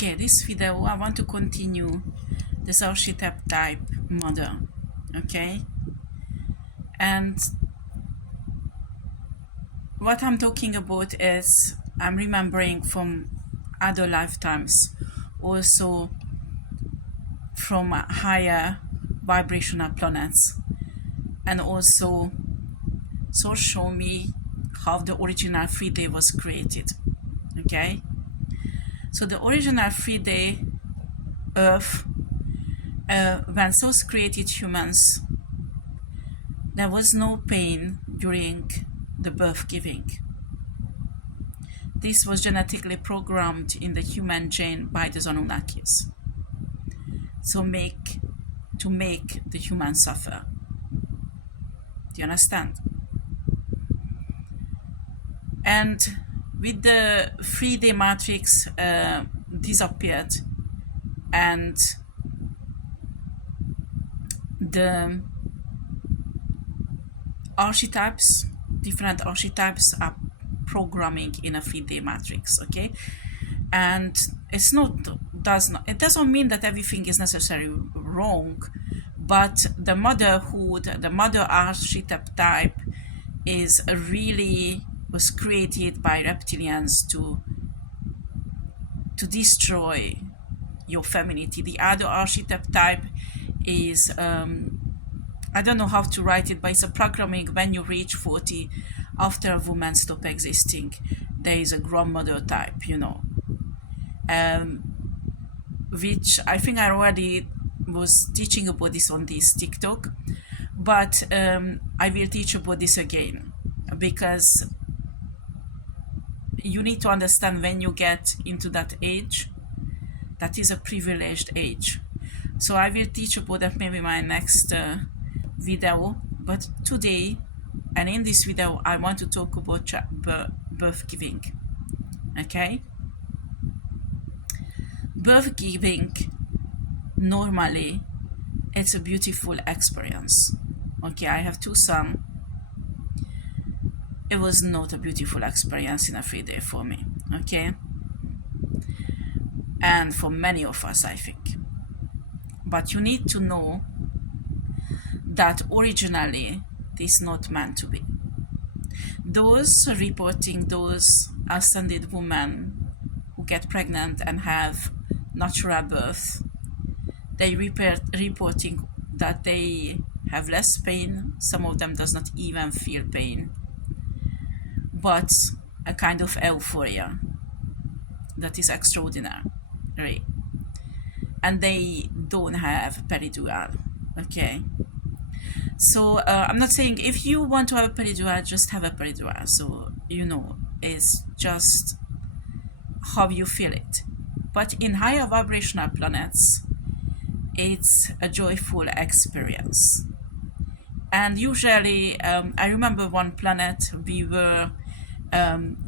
Okay, this video I want to continue this archetype type model. Okay, and what I'm talking about is I'm remembering from other lifetimes, also from higher vibrational planets, and also so show me how the original 3D was created. Okay, so the original 3D Earth, when Source created humans, there was no pain during the birth giving. This was genetically programmed in the human gene by the Anunnakis. So to make the human suffer. Do you understand? And with the 3D matrix disappeared, and the archetypes, different archetypes are programming in a 3D matrix, okay? And it doesn't mean that everything is necessarily wrong, but the motherhood, the mother archetype type was created by reptilians to destroy your femininity. The other archetype type is I don't know how to write it, but it's a programming when you reach 40, after a woman stops existing, there is a grandmother type, which I think I already was teaching about this on this Tictoc, but I will teach about this again, because you need to understand when you get into that age, that is a privileged age. So I will teach about that maybe my next video, but today and in this video I want to talk about birth giving. Okay, birth giving, normally it's a beautiful experience. Okay, I have two sons. It was not a beautiful experience in a 3D for me, okay, and for many of us, I think. But you need to know that originally this is not meant to be. Those reporting those ascended women who get pregnant and have natural birth, they reporting that they have less pain. Some of them does not even feel pain, but a kind of euphoria that is extraordinary, right? And they don't have peridural. Okay, so I'm not saying if you want to have a peridural, just have a peridural. So it's just how you feel it. But in higher vibrational planets, it's a joyful experience. And usually, I remember one planet we were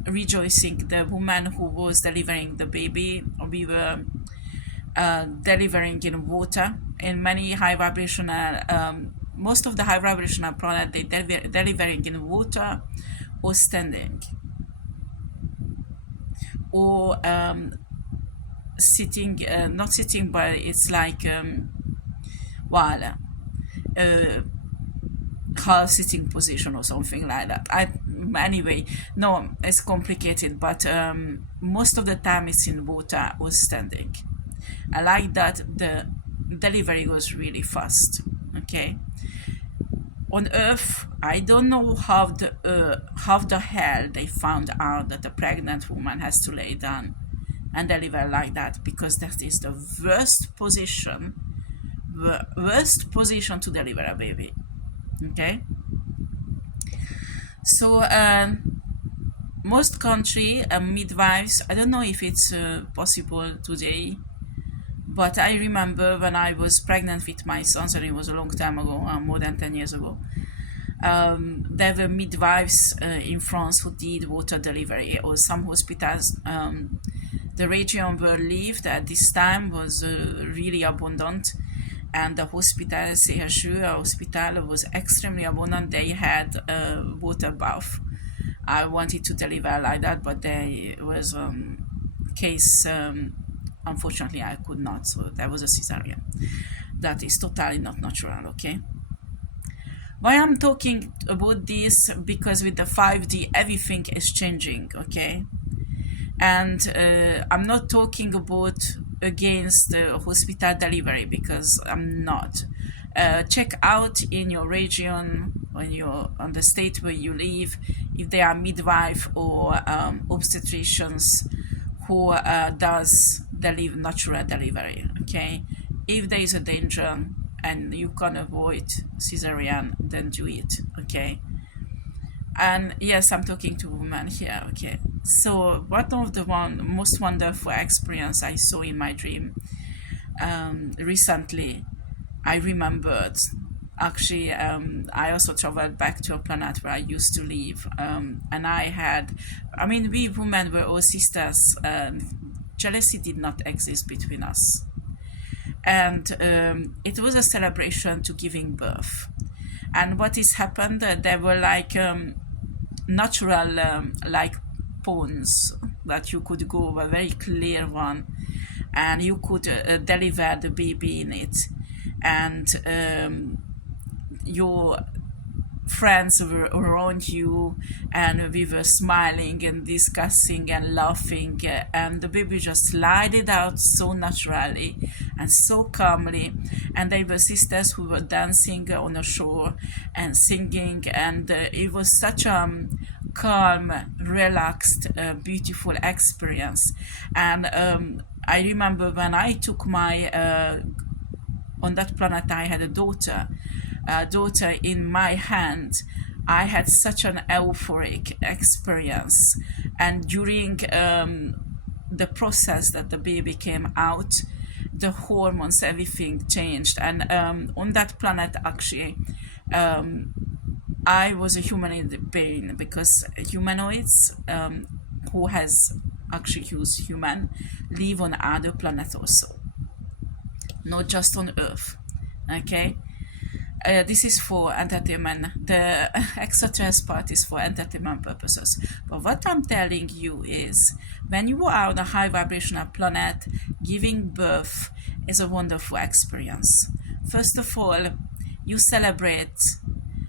rejoicing, the woman who was delivering the baby. We were delivering in water. In many high vibrational, most of the high vibrational planet, they delivering in water or standing or sitting, not sitting, but it's like half sitting position or something like that. Anyway, no, it's complicated, but most of the time it's in water or standing. I like that the delivery goes really fast. Okay, on Earth, I don't know how the hell they found out that a pregnant woman has to lay down and deliver like that, because that is the worst position to deliver a baby. Okay, so most country midwives, I don't know if it's possible today, but I remember when I was pregnant with my sons, and it was a long time ago, more than 10 years ago, there were midwives in France who did water delivery, or some hospitals. The region where I lived at this time was really abundant, and the hospital, CHU hospital, was extremely abundant. They had a water bath. I wanted to deliver like that, but there was case unfortunately I could not, so that was a cesarean. That is totally not natural. Okay, why I'm talking about this? Because with the 5D everything is changing. Okay, and I'm not talking about against hospital delivery, because I'm not. Check out in your region, when you're on the state where you live, if there are midwife or obstetricians who does natural delivery. Okay, if there is a danger and you can avoid cesarean, then do it. Okay, and yes, I'm talking to women here. Okay, so one of the most wonderful experience I saw in my dream recently, I remembered. Actually, I also traveled back to a planet where I used to live, and we women were all sisters. Jealousy did not exist between us, and it was a celebration to giving birth. And what is happened? There were like natural like ponds that you could go, a very clear one, and you could deliver the baby in it, and your friends were around you, and we were smiling and discussing and laughing, and the baby just slided out so naturally and so calmly. And they were sisters who were dancing on the shore and singing, and it was such a calm, relaxed, beautiful experience. And I remember when I took my on that planet, I had a daughter in my hand. I had such an euphoric experience, and during the process that the baby came out, the hormones, everything changed. And on that planet, actually, I was a humanoid being, because humanoids who has actually used human live on other planets also, not just on Earth. Okay, this is for entertainment. The extraterrestrial part is for entertainment purposes. But what I'm telling you is, when you are on a high vibrational planet, giving birth is a wonderful experience. First of all, you celebrate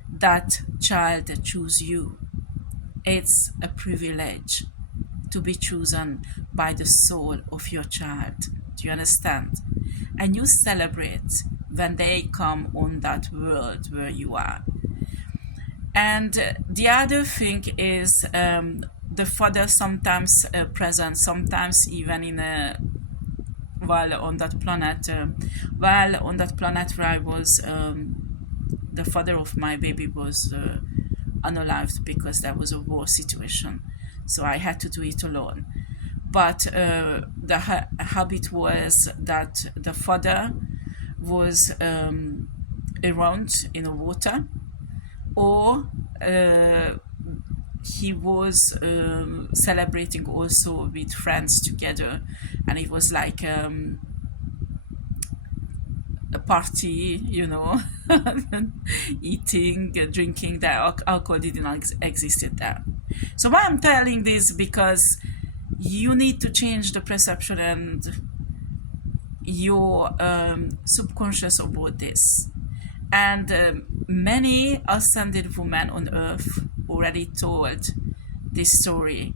that child that choose you. It's a privilege to be chosen by the soul of your child. Do you understand? And you celebrate when they come on that world where you are. And the other thing is, the father sometimes present, sometimes even in a while on that planet where I was, the father of my baby was unalived, because there was a war situation, so I had to do it alone. But the habit was that the father was around in the water, or he was celebrating also with friends together, and it was like a party, eating, drinking. That alcohol didn't exist there. So why I'm telling this, because you need to change the perception and your subconscious about this. And many ascended women on Earth already told this story,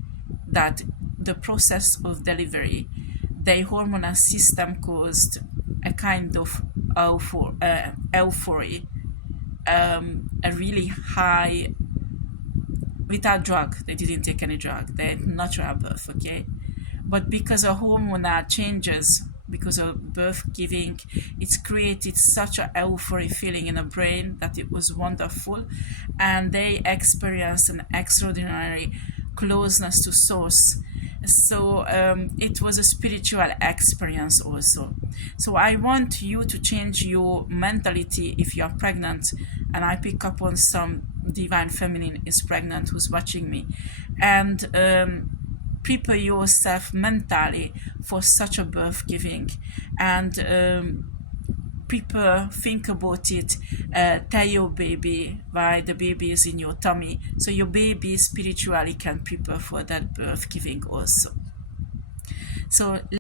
that the process of delivery, their hormonal system caused a kind of euphoria, a really high, without drug. They didn't take any drug. They had natural birth, okay? But because of hormonal changes, because of birth giving, it's created such a euphoria feeling in the brain that it was wonderful, and they experienced an extraordinary closeness to source. So it was a spiritual experience also. So I want you to change your mentality if you are pregnant, and I pick up on some divine feminine is pregnant who's watching me, and prepare yourself mentally for such a birth giving, and prepare, think about it, tell your baby why the baby is in your tummy, so your baby spiritually can prepare for that birth giving also. So